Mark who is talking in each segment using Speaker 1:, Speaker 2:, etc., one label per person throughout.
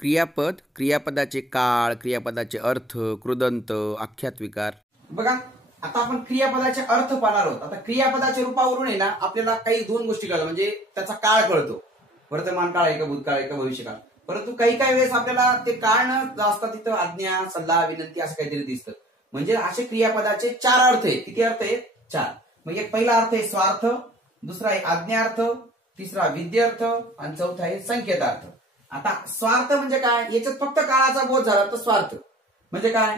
Speaker 1: क्रियापद क्रियापदाचे काळ क्रियापदाचे अर्थ कृदंत आख्यात विकार
Speaker 2: बघा आता आपण क्रियापदाचे अर्थ पाहणार आहोत. आता क्रियापदाच्या रूपावरून आहे ना आपल्याला काही दोन गोष्टी कळल्या म्हणजे त्याचा काळ कळतो. वर्तमान काळ आहे का भूतकाळ आहे का भविष्यकाळ. परंतु काही काही वेळेस आपल्याला ते काळ न असता तिथं आज्ञा सल्ला विनंती असं काहीतरी दिसतं. म्हणजे असे क्रियापदाचे चार अर्थ आहेत. किती अर्थ आहेत? चार. म्हणजे एक पहिला अर्थ आहे स्वार्थ दुसरा आहे आज्ञार्थ तिसरा विद्यार्थ आणि चौथा आहे संकेतार्थ. आता स्वार्थ म्हणजे काय? याच्यात फक्त काळाचा बोध झाला तर स्वार्थ. म्हणजे काय?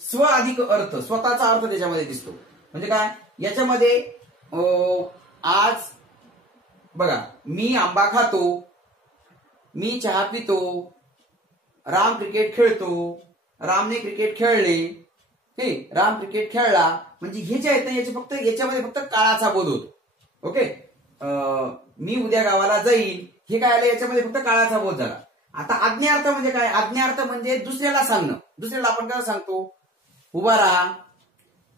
Speaker 2: स्व अधिक अर्थ स्वतःचा अर्थ त्याच्यामध्ये दिसतो. म्हणजे काय? याच्यामध्ये आज बघा मी आंबा खातो मी चहा पितो राम क्रिकेट खेळतो रामने क्रिकेट खेळले हे राम क्रिकेट खेळला म्हणजे हे जे आहेत ना याचे फक्त याच्यामध्ये फक्त काळाचा बोध होतो. ओके? अं, मी उद्या गावाला जाईल हे काय आलं? याच्यामध्ये फक्त काळाचा बोध झाला. आता आज्ञार्थ म्हणजे काय? आज्ञार्थ म्हणजे दुसऱ्याला सांगणं. दुसऱ्याला आपण काय सांगतो? उभा राहा.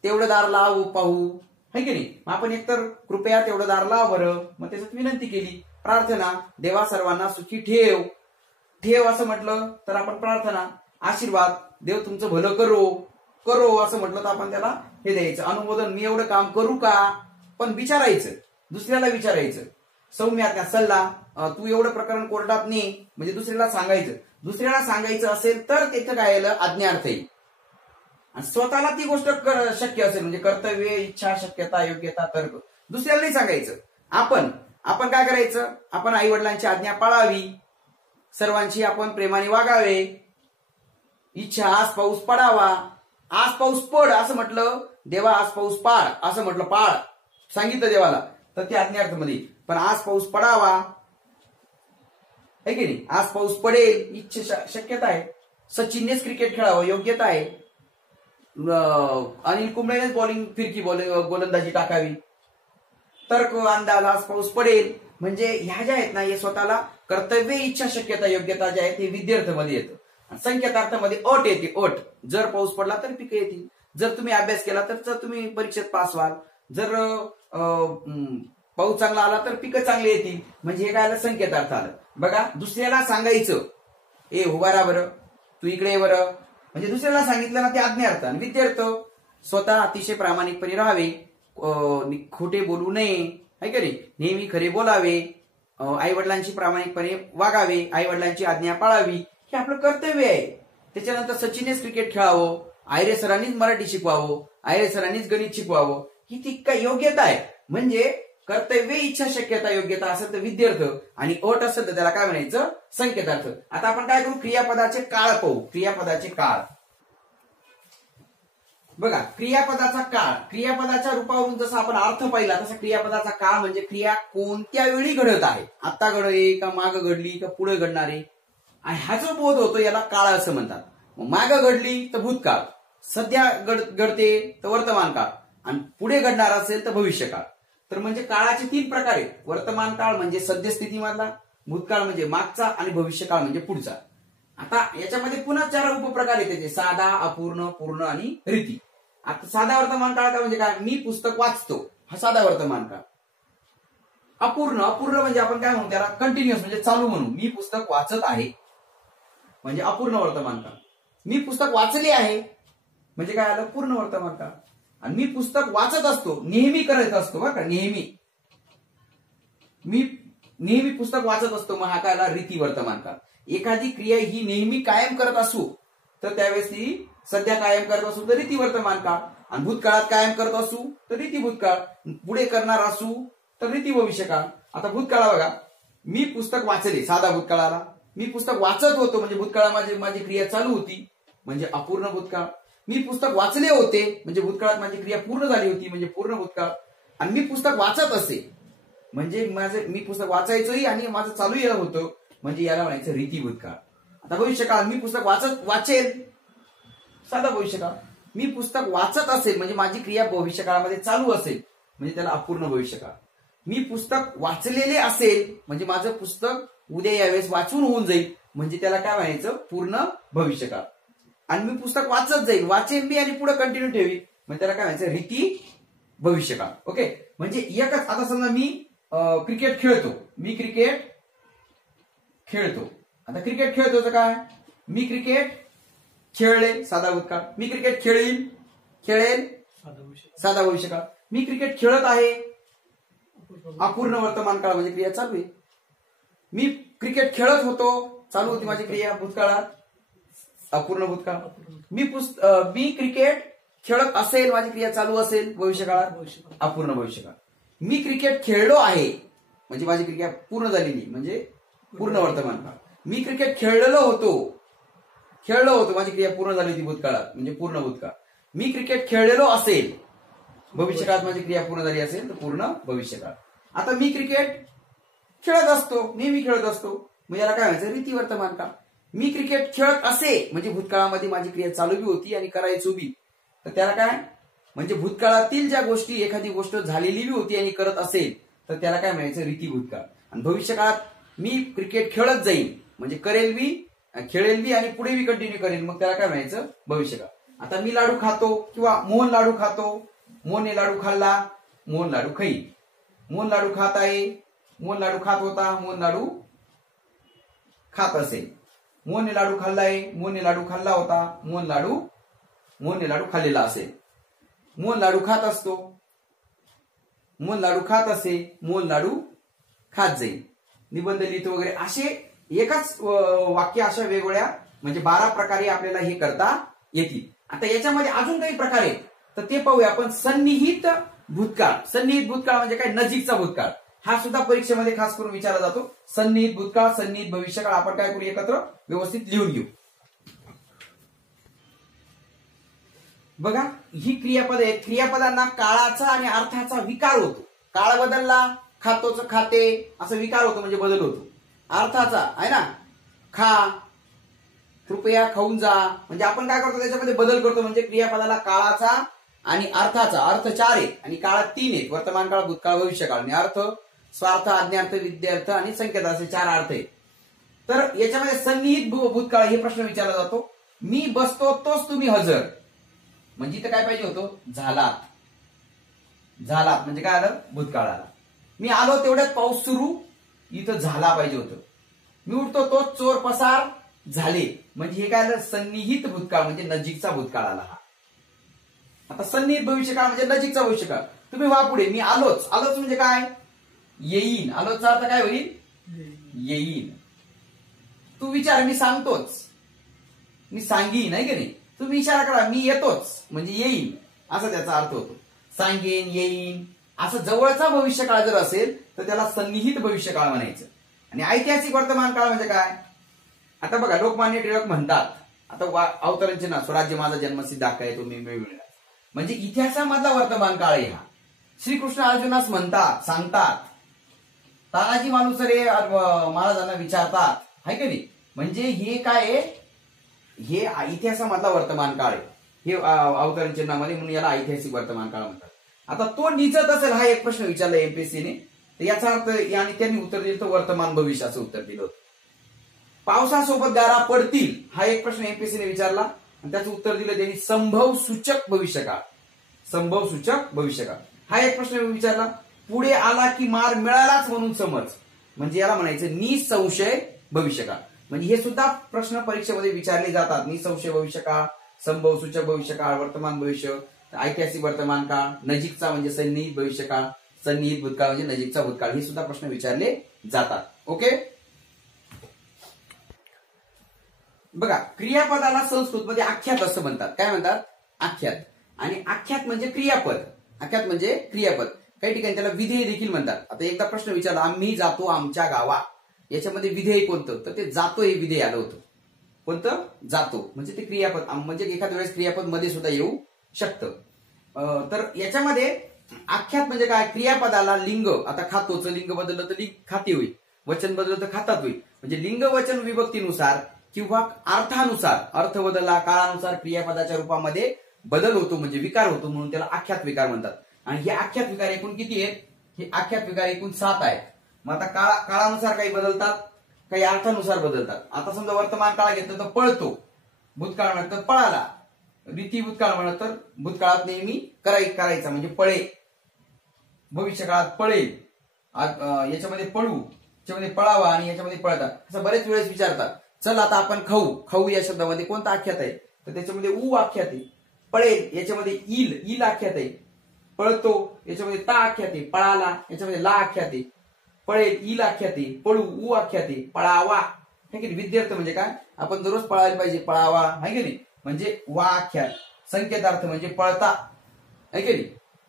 Speaker 2: तेवढं दार लाव पाहू. है की नाही? मग आपण एकतर कृपया तेवढं दार लाव बरं. मग त्याच्यात विनंती केली. प्रार्थना. देवा सर्वांना सुखी ठेव. ठेव असं म्हटलं तर आपण प्रार्थना. आशीर्वाद. देव तुमचं भलं करो. करो असं म्हटलं तर आपण त्याला हे द्यायचं. अनुमोदन. मी एवढं काम करू का? पण विचारायचं. दुसऱ्याला विचारायचं. सौम्य सल्ला. तू एवढं प्रकरण कोर्टात ने म्हणजे दुसऱ्याला सांगायचं. दुसऱ्याला सांगायचं असेल तर तिथं काय आलं? आज्ञार्थ येईल. आणि स्वतःला ती गोष्ट शक्य असेल म्हणजे कर्तव्य इच्छा शक्यता योग्यता तर्क. दुसऱ्याला नाही सांगायचं. आपण आपण काय करायचं? आपण आई वडिलांची आज्ञा पाळावी. सर्वांची आपण प्रेमाने वागावे. इच्छा आज पाऊस पडावा. आज पाऊस पड असं म्हटलं देवा आज पाऊस पाड असं म्हटलं पाळ सांगितलं देवाला. तर ते आज्ञार्थमध्ये पण आज पाऊस पडावा. है की नाही? आज पाऊस पडेल इच्छा शक्यता आहे. सचिननेच क्रिकेट खेळावं योग्यता आहे. अनिल कुंबळेनेच बॉलिंग फिरकी बॉल गोलंदाजी टाकावी. तर्क अंदाज आज पाऊस पडेल. म्हणजे ह्या ज्या आहेत ना हे स्वतःला कर्तव्य इच्छा शक्यता योग्यता ज्या आहेत ते विद्यार्थ्यामध्ये येतं. संकेतार्थामध्ये अट येते अट जर पाऊस पडला तर पिकं येतील. जर तुम्ही अभ्यास केला तर तुम्ही परीक्षेत पास व्हाल. जर अं, पाऊस चांगला आला तर पिकं चांगली येतील. म्हणजे हे काय आलं संकेतार्थ आलं. बघा दुसऱ्याला सांगायचं. ए उभा राहा बरं. तू इकडे बरं. म्हणजे दुसऱ्याला सांगितलं ना ते आज्ञार्थ. आणि विद्यार्थ स्वतः अतिशय प्रामाणिकपणे राहावे. अं, खोटे बोलू नये. है का नाही? नेहमी खरे बोलावे. आई वडिलांशी प्रामाणिकपणे वागावे. आई वडिलांची आज्ञा पाळावी. हे आपलं कर्तव्य आहे. त्याच्यानंतर सचिननेच क्रिकेट खेळावं. आयरे सरांनीच मराठी शिकवावं. आयरे सरांनीच गणित शिकवावं. ही ती योग्यता आहे? म्हणजे कर्तव्य इच्छा शक्यता योग्यता असेल तर विद्यार्थ आणि अट असेल तर त्याला काय म्हणायचं? संकेतार्थ. आता आपण काय करू? क्रियापदाचे काळ पाहू. क्रियापदाचे काळ. बघा क्रियापदाचा काळ. क्रियापदाच्या रूपावरून जसं आपण अर्थ पाहिला तसा क्रियापदाचा काळ म्हणजे क्रिया कोणत्या वेळी घडत आहे? आता घडली का माग घडली का पुढे घडणारे आणि हा जो बोध होतो याला काळ असं म्हणतात. माग घडली तर भूतकाळ. सध्या घडते तर वर्तमान काळ आणि पुढे घडणार असेल तर भविष्यकाळ. तर म्हणजे काळाचे तीन प्रकार आहेत. वर्तमान काळ म्हणजे सद्यस्थितीमधला भूतकाळ म्हणजे मागचा आणि भविष्यकाळ म्हणजे पुढचा. आता याच्यामध्ये पुन्हा चार उपप्रकार आहेत त्याचे. साधा अपूर्ण पूर्ण आणि रीती. आता साधा वर्तमान काळ का म्हणजे काय? मी पुस्तक वाचतो. हा साधा वर्तमान काळ अपूर्ण अपूर्ण म्हणजे आपण काय म्हणू त्याला? कंटिन्युअस म्हणजे चालू म्हणू. मी पुस्तक वाचत आहे. म्हणजे अपूर्ण वर्तमान काळ मी पुस्तक वाचले आहे. म्हणजे काय आलं? पूर्ण वर्तमान काळ आणि मी पुस्तक वाचत असतो नेहमी करत असतो बरं का नेहमी. मी नेहमी पुस्तक वाचत असतो मग हा काय आला? रीती वर्तमान का एखादी क्रिया ही नेहमी कायम करत असू तर त्यावेळेस ती सध्या कायम करत असू तर रीती वर्तमान काळ. आणि भूतकाळात कायम करत असू तर रीती भूतकाळ. पुढे करणार असू तर रीती भविष्यकाळ आता भूतकाळा बघा. मी पुस्तक वाचले साधा भूतकाळाला. मी पुस्तक वाचत होतो म्हणजे भूतकाळा माझी माझी क्रिया चालू होती म्हणजे अपूर्ण भूतकाळ. मी पुस्तक वाचले होते म्हणजे भूतकाळात माझी क्रिया पूर्ण झाली होती म्हणजे पूर्ण भूतकाळ. आणि मी पुस्तक वाचत असे. म्हणजे माझे मी पुस्तक वाचायचंही आणि माझं याला होतं म्हणजे याला म्हणायचं रीती भूतकाळ. आता भविष्यकाळ मी पुस्तक वाचत वाचेल साधा भविष्यकाळ. मी पुस्तक वाचत असेल म्हणजे माझी क्रिया भविष्यकाळामध्ये चालू असेल म्हणजे त्याला अपूर्ण भविष्यकाळ. मी पुस्तक वाचलेले असेल म्हणजे माझं पुस्तक उद्या यावेळेस वाचून होऊन जाईल म्हणजे त्याला काय म्हणायचं? पूर्ण भविष्यकाळ. आणि मी पुस्तक वाचत जाईल वाचेन मी आणि पुढे कंटिन्यू ठेवी म्हणजे त्याला काय म्हणायचं? रीती भविष्यकाळ. ओके म्हणजे एकच आता समजा मी क्रिकेट खेळतो. मी क्रिकेट खेळतो. आता क्रिकेट खेळत होतं काय? मी क्रिकेट खेळले साधा भूतकाळ. मी क्रिकेट खेळील खेळेल साधा भविष्यकाळ. मी क्रिकेट खेळत आहे. अपूर्ण वर्तमान काळ म्हणजे क्रिया चालू आहे. मी क्रिकेट खेळत होतो. चालू होती माझी क्रिया भूतकाळात. अपूर्ण भूतकाळ मी पुस्त मी क्रिकेट खेळत असेल माझी क्रिया चालू असेल भविष्यकाळात अपूर्ण भविष्यकाळ. मी क्रिकेट खेळलो आहे म्हणजे माझी क्रिया पूर्ण झालेली म्हणजे पूर्ण वर्तमान काळ. मी क्रिकेट खेळलेलो होतो खेळलो होतो माझी क्रिया पूर्ण झाली होती भूतकाळात म्हणजे पूर्ण भूतकाळ. मी क्रिकेट खेळलेलो असेल भविष्यकाळात माझी क्रिया पूर्ण झाली असेल तर पूर्ण भविष्यकाळ. आता मी क्रिकेट खेळत असतो नेहमी खेळत असतो मग याला काय व्हायचं रीती वर्तमान काळ. मी क्रिकेट खेळत असे म्हणजे भूतकाळामध्ये माझी क्रिया चालू बी होती आणि करायचो बी. तर त्याला काय? म्हणजे भूतकाळातील ज्या गोष्टी एखादी गोष्ट झालेली बी होती आणि करत असेल तर त्याला काय म्हणायचं? रीती भूतकाळ. आणि भविष्यकाळात मी क्रिकेट खेळत जाईल म्हणजे करेल बी खेळेल बी आणि पुढे बी कंटिन्यू करेल मग त्याला काय म्हणायचं? भविष्यकाळ. आता मी लाडू खातो किंवा मोहन लाडू खातो. मोहनने लाडू खाल्ला मोहन लाडू खाईल मोहन लाडू खात आहे मोहन लाडू खात होता मोहन लाडू खात असेल. मोहने लाडू खाल्ला आहे. लाडू खाल्ला होता. मोहन लाडू मोहने लाडू खाल्लेला असेल. मोहन लाडू खात असतो. मोहन लाडू खात असे मोहन लाडू खात जाईल. निबंध लिहितो वगैरे असे एकाच वाक्य अशा वेगवेगळ्या म्हणजे बारा प्रकारे आपल्याला हे करता येतील. आता याच्यामध्ये अजून काही प्रकार आहेत. तर ते पाहूया आपण. सन्निहित भूतकाळ. सन्निहित भूतकाळ म्हणजे काय? नजीकचा भूतकाळ. हा सुद्धा परीक्षेमध्ये खास करून विचारला जातो. सन्निहित भूतकाळ सन्निहित भविष्यकाळ आपण काय करू एकत्र? व्यवस्थित लिहून घेऊ. बघा ही क्रियापद आहे क्रियापदांना काळाचा आणि अर्थाचा विकार होतो. काळ बदलला खातोच खाते असं विकार होतो म्हणजे बदल होतो. अर्थाचा आहे ना? खा कृपया खाऊन जा. म्हणजे आपण काय करतो त्याच्यामध्ये बदल करतो म्हणजे क्रियापदाला काळाचा आणि अर्थाचा अर्थ चार आहेत आणि काळात तीन आहेत वर्तमान काळ भूतकाळ भविष्यकाळ. आणि अर्थ स्वार्थ आज्ञार्थ विद्यार्थ आणि संकेत असे चार अर्थ आहेत तर याच्यामध्ये सन्निहित भूतकाळ हे प्रश्न विचारला जातो. मी बसतो तोच तुम्ही हजर. म्हणजे इथं काय पाहिजे होतो? झालात. झालात. म्हणजे काय आलं? भूतकाळ आला. मी आलो तेवढ्यात पाऊस सुरू. इथं झाला पाहिजे होतं. मी उठतो तोच चोर पसार झाले. म्हणजे हे काय आलं? सन्निहित भूतकाळ म्हणजे नजीकचा भूतकाळ आला हा. आता सन्निहित भविष्यकाळ म्हणजे नजीकचा भविष्यकाळ. तुम्ही व्हा पुढे. मी आलोच. आलोच म्हणजे काय? येईन. आलोचा अर्थ काय होईल? येईन. तू विचार मी सांगतोच. मी सांगीन नाही की नाही? तुम्ही विचार करा मी येतोच. म्हणजे येईन. असा त्याचा अर्थ होतो. सांगेन येईन. असं जवळचा भविष्यकाळ जर असेल तर त्याला सन्निहित भविष्यकाळ म्हणायचं. आणि ऐतिहासिक वर्तमान काळ म्हणजे काय? आता बघा लोकमान्य टिळक म्हणतात आता अवतरणचे ना स्वराज्य माझा जन्मसिद्ध हक्क आहे तो मी मिळविला म्हणजे इतिहासामधला वर्तमान काळ आहे हा. श्रीकृष्ण अर्जुनास म्हणतात सांगतात तानाजी मालुसरे रे महाराजांना विचारतात. हाय की नाही? म्हणजे हे काय आहे? हे इतिहासामधला वर्तमान काळ आहे. हे अवतरण चिन्हामध्ये म्हणून याला ऐतिहासिक वर्तमान काळ म्हणतात. आता तो निचत असेल हा एक प्रश्न विचारला एमपीएससीने तर याचा अर्थ आणि त्यांनी उत्तर दिलं तर वर्तमान भविष्य असं उत्तर दिलं होतं. पावसासोबत गारा पडतील हा एक प्रश्न एमपीएससीने विचारला. आणि त्याचं उत्तर दिलं त्यांनी संभव सूचक भविष्यकाळ. संभव सूचक भविष्यकाळ. हा एक प्रश्न विचारला. पुढे आला की मार मिळालाच म्हणून समज. म्हणजे याला म्हणायचं निसंशय भविष्यकाळ. म्हणजे हे सुद्धा प्रश्न परीक्षेमध्ये विचारले जातात. निसंशय भविष्यकाळ संभव सूचक भविष्यकाळ वर्तमान भविष्य ऐतिहासिक वर्तमान काळ नजीकचा म्हणजे सन्निहित भविष्यकाळ सन्निहित भूतकाळ म्हणजे नजीकचा भूतकाळ. हे सुद्धा प्रश्न विचारले जातात. ओके? बघा क्रियापदाला संस्कृतमध्ये आख्यात असं म्हणतात. काय म्हणतात? आख्यात. आणि आख्यात म्हणजे क्रियापद. आख्यात म्हणजे क्रियापद. काही ठिकाणी त्याला विधेय देखील म्हणतात. आता एकदा प्रश्न विचारला आम्ही जातो आमच्या गावा. याच्यामध्ये विधेय कोणतं? तर ते जातो हे विधेय आलं होतं. कोणतं? जातो. म्हणजे ते क्रियापद म्हणजे एखाद्या वेळेस क्रियापदमध्ये सुद्धा येऊ शकतं. अं, तर याच्यामध्ये आख्यात म्हणजे काय? क्रियापदाला लिंग आता खातोचं. लिंग बदललं तर लिंग खाते होईल. वचन बदललं तर खातात होईल. म्हणजे लिंग वचन विभक्तीनुसार किंवा अर्थानुसार अर्थ बदलला काळानुसार क्रियापदाच्या रूपामध्ये बदल होतो म्हणजे विकार होतो म्हणून त्याला आख्यात विकार म्हणतात. आणि हे आख्यात विकार एकूण किती आहेत? हे आख्यात विकार एकूण सात आहेत. मग आता काळा काळानुसार काही बदलतात? काही अर्थानुसार बदलतात. आता समजा वर्तमान काळ घेतलं तर पळतो. भूतकाळ म्हणत तर पळाला. रीती भूतकाळ म्हणत तर भूतकाळात नेहमी कराय करायचा म्हणजे पळे. भविष्यकाळात पळेल पळे याच्यामध्ये पळू याच्यामध्ये पळावा आणि याच्यामध्ये पळतात असं बरेच वेळेस विचारतात. चल आता आपण खाऊ. खाऊ या शब्दामध्ये कोणता आख्यात आहे? तर त्याच्यामध्ये ऊ आख्यात आहे. पळेल याच्यामध्ये इल. इल आख्यात आहे. पळतो याच्यामध्ये ता आख्याते पळाला याच्यामध्ये ला आख्यात पळेल ई आख्यात पळू ऊ आख्याते पळावा. है की नाही? विद्यार्थ म्हणजे काय? आपण दररोज पळायला पाहिजे पळावा. है की नाही? म्हणजे वा आख्यात संकेतार्थ म्हणजे पळता. है की नाही?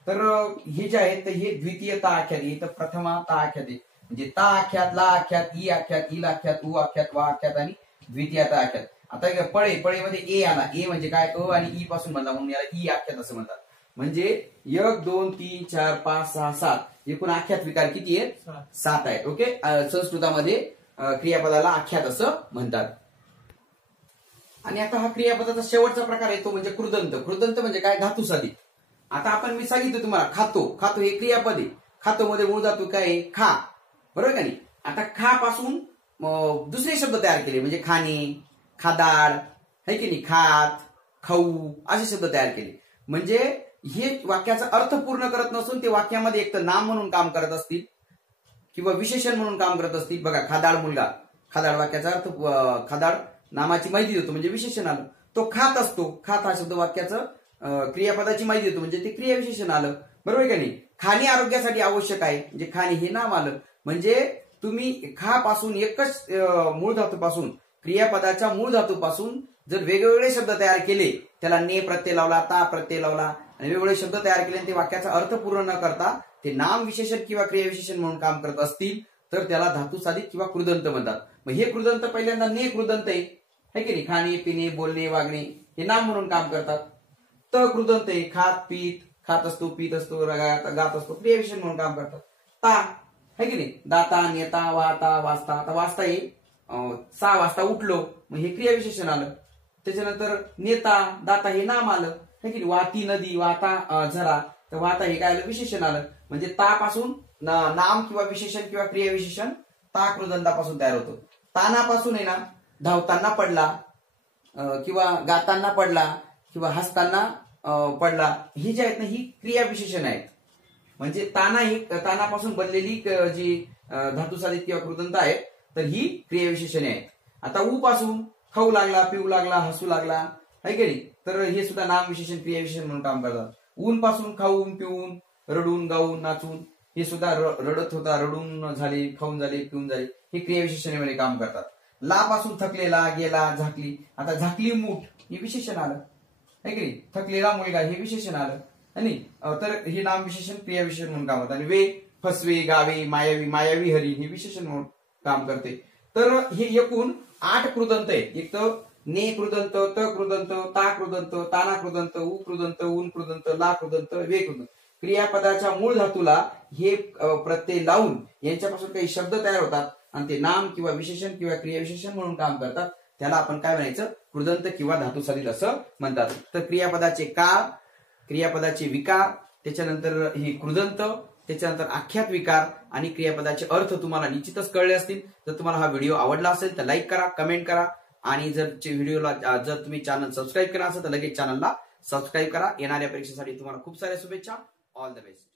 Speaker 2: तर हे जे आहेत तर हे द्वितीय ता आख्यात आहे तर प्रथमा ता आख्यात आहे म्हणजे ता आख्यात ला आख्यात ई आख्यात ई आख्यात उ आख्यात वा आख्यात आणि द्वितीय ता आख्यात. आता हे पळे पळेमध्ये ए आला. ए म्हणजे काय? अ आणि ई पासून म्हणला म्हणून याला ई आख्यात असं म्हणतात. म्हणजे एक दोन तीन चार पाच सहा सात. एकूण आख्यात विकार किती आहेत? सात. आहेत. ओके? संस्कृतामध्ये क्रियापदाला आख्यात असं म्हणतात. आणि आता हा क्रियापदाचा शेवटचा प्रकार आहे तो म्हणजे कृदंत. कृदंत म्हणजे काय? धातू साधित आता आपण मी सांगितलं तुम्हाला खातो. खातो हे क्रियापद आहे. खातो मध्ये मूळ धातू काय आहे? खा. बरोबर का नाही? आता खा पासून दुसरे शब्द तयार केले. म्हणजे खाणे खादाड है की नाही? खात खाऊ असे शब्द तयार केले. म्हणजे हे वाक्याचा अर्थ पूर्ण करत नसून ते वाक्यामध्ये एक तर नाम म्हणून काम करत असतील किंवा विशेषण म्हणून काम करत असतील. बघा खादाड मुलगा. खादाड वाक्याचा अर्थ अं, खादाड नामाची माहिती देतो म्हणजे विशेषण आलं. तो खात असतो. खात हा शब्द वाक्याचं क्रियापदाची माहिती देतो म्हणजे ते क्रियाविशेषण आलं. बरोबर आहे का नाही? खाणे आरोग्यासाठी आवश्यक आहे. म्हणजे खाणे हे नाम आलं. म्हणजे तुम्ही खा पासून एकच मूळ धातूपासून क्रियापदाच्या मूळ धातूपासून जर वेगवेगळे शब्द तयार केले त्याला ने प्रत्यय लावला ता प्रत्यय लावला आणि वेगवेगळे शब्द तयार केले आणि ते वाक्याचा अर्थ पूर्ण न करता ते नाम विशेषण किंवा क्रियाविशेषण म्हणून काम करत असतील तर त्याला धातू साधित किंवा कृदंत म्हणतात. मग हे कृदंत पहिल्यांदा ने कृदंत आहे. है की नाही? खाणे पिणे बोलणे वागणे हे नाम म्हणून काम करतात. त कृदंत आहे. खात पीत खात असतो पीत असतो रगात गात असतो क्रियाविशेषण म्हणून काम करतात. ता है की नाही? दाता नेता वाता वाचता. आता वाचता येईल सहा वाजता उठलो मग हे क्रियाविशेषण आलं. त्याच्यानंतर नेता दाता हे नाम आलं. की वाती नदी वाता झरा. तर वाता हे काय आलं? विशेषण आलं. म्हणजे तापासून नाम किंवा विशेषण किंवा क्रियाविशेषण ता कृदंतापासून तयार होतो. तानापासून आहे ना धावताना पडला किंवा गाताना पडला किंवा हसताना पडला. ही जे आहेत ना ही क्रिया विशेषण आहेत. म्हणजे ताना ही तानापासून बनलेली जी धातुसाधित किंवा कृदंत आहेत तर ही क्रिया विशेषणे आहेत. आता ऊ पासून खाऊ लागला पिऊ लागला हसू लागला. आहे की नाही? तर हे सुद्धा नाम विशेषण क्रियाविशेषण म्हणून काम करतात. ऊन पासून खाऊन पिऊन रडून गाऊन नाचून हे सुद्धा रडत होता रडून झाले खाऊन झाले पिऊन झाले हे क्रियाविशेषणामध्ये काम करतात. ला पासून थकलेला गेला झाकली. आता झाकली मूठ हे विशेषण आलं. आहे की नाही? थकलेला मुलगा हे विशेषण आलं. आणि तर हे नाम विशेषण क्रियाविशेषण म्हणून काम होतं आणि वे फसवे गावे मायावी मायावी हरी हे विशेषण म्हणून काम करते. तर हे एकूण आठ कृदंत आहेत. एक तर ने कृदंत त कृदंत ता कृदंत ताना कृदंत उ कृदंत ऊन कृदंत ला कृदंत वे कृदंत. क्रियापदाच्या मूळ धातूला हे प्रत्यय लावून यांच्यापासून काही शब्द तयार होतात आणि ते नाम किंवा विशेषण किंवा क्रियाविशेषण म्हणून काम करतात. त्याला आपण काय म्हणायचं? कृदंत किंवा धातू सलील असं म्हणतात. तर क्रियापदाचे का क्रियापदाचे विकार त्याच्यानंतर हे कृदंत त्याच्यानंतर आख्यात विकार आणि क्रियापदाचे अर्थ तुम्हाला निश्चितच कळले असतील. जर तुम्हाला हा व्हिडिओ आवडला असेल तर लाईक करा कमेंट करा आणि जर व्हिडिओला जर तुम्ही चॅनल सबस्क्राईब केला असेल तर लगेच चॅनलला सबस्क्राईब करा. येणाऱ्या परीक्षेसाठी तुम्हाला खूप साऱ्या शुभेच्छा. All the best